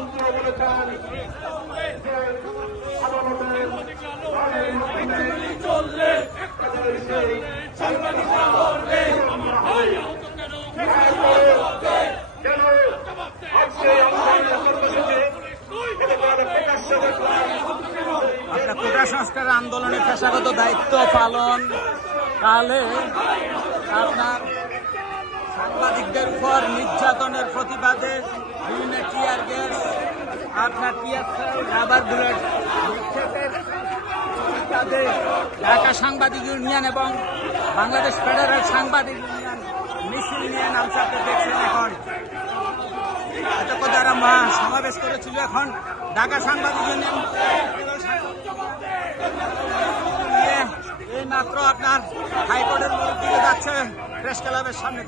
মন্ত্রী বলেছেন যে আদালতের চললে সেই সাংবাদিকরা করবে কেন আজকে আমাদের কর্মসূচি আপনার কোটা সংস্কার আন্দোলনে পেশাগত দায়িত্ব পালন কালে আপনার সাংবাদিকদের উপর নির্যাতনের প্রতিবাদে বিভিন্ন টিয়ার গ্যাস আপনার টিয়ার রাবার বুলেট নিক্ষেপের প্রতিবাদে ঢাকা সাংবাদিক ইউনিয়ন এবং বাংলাদেশ ফেডারেল সাংবাদিক ইউনিয়ন মিছিল নিয়ে নামছে। আপনি দেখছেন এখন এতক্ষণ যারা সমাবেশ করেছিল এখন ঢাকা সাংবাদিক ইউনিয়ন এই মাত্র আপনার হাইকোর্টের মোড় দিকে যাচ্ছে প্রেস ক্লাবের সামনে।